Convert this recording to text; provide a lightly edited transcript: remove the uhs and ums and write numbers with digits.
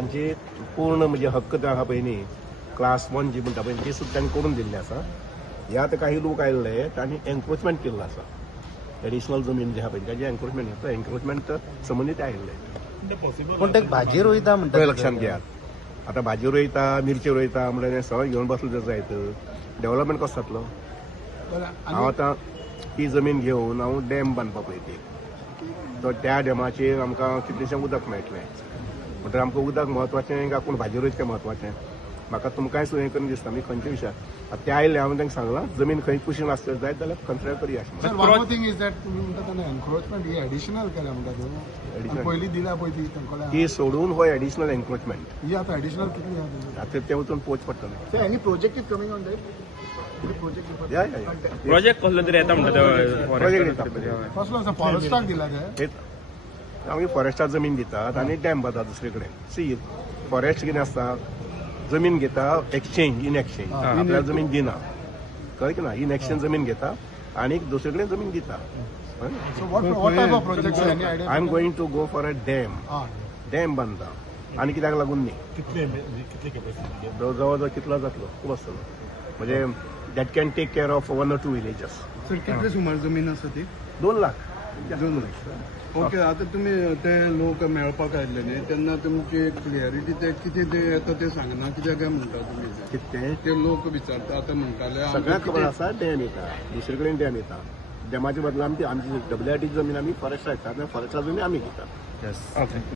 म्हणजे पूर्ण म्हणजे हक्क त्या पयली क्लास 1 जी म्हणटा पळय ती सुद्दां तांणी करून दिल्ली आसा. ह्या आतां काही लोक आयिल्ले आहेत आनी एन्क्रोचमेंट केल्लो आसा. एडिशनल जमीन जी आहा पळय ताजें एन्क्रोचमेंट संबंदीत ते आयिल्ले. पण ते भाजी रोयता पळय म्हणटा लक्षात घेयात. आतां भाजी रोयता मिरची रोयता म्हणल्यार सगळें घेवन बसले जायत. डेव्हलपमेंट कसो जातलो? हांव आतां ती जमीन घेवन हांव डॅम बांदपाक पळयती. तर त्या डॅमाचेर आमकां कितलेशें उदक मेळटलें. म्हणटकीर आमकां उदक म्हत्वाचें काय कोण भाजी रोयता तें म्हत्वाचें. म्हाका तुमकांय सुद्दां हें करून दिसता मी खंयच्या विशयार ते आयले हांवें तांकां सांगलां जमीन खंय कुशीन आसत जायत जाल्यार कंसिडर करया अशें. Sir, one more thing is that तुम्ही म्हणता तेन्ना एन्क्रोचमेंट ही एडिशनल केल्या म्हणटा तो पयली दिल्या पळय ती तांकां ती सोडून हो एडिशनल एन्क्रोचमेंट ही आता एडिशनल कितली आहा आतां ते वचून पोवच पडटलें. Any project is coming on that project या प्रोजेक्ट कसलो तरी येता म्हणटा प्रोजेक्ट कसलो आसा फॉरेस्टाक दिला ते आमी फॉरेस्टार जमीन दितात आनी डॅम बांदतात दुसरे कडेन. सी फॉरेस्ट कितें आसता जमीन घेता एक्सचेंज इन एक्सचेंज आपल्याला जमीन दिना कळ्ळें की ना. इन एक्सचेंज जमीन घेता आणि दुसरे कडेन जमीन दिता. So what type of projects any idea I am going to go for a dam बांदता आनी कित्याक लागून न्ही जवळ कितलो जातलो खूब आसतलो म्हणजे that can take care of 1 or 2 villages. Sir कितली सुमार जमीन आसा ती? 2 लाख. 2 लाख. ओके, आता तुम्ही ते लोक मेळपाक आयिल्ले न्ही तेन्ना तुमची क्लियरिटी ते कितें ते येता ते सांगना कित्याक काय म्हणटा तुमी कितें ते लोक विचारता आतां म्हणटाले सगळ्यांक खबर आसा डॅम येता दुसरे कडेन डॅम येता. डॅमाच्या बदला आमची WRT जमीन आमी फॉरेस्टार येतात फॉरेस्टार जमीन आमी घेतात.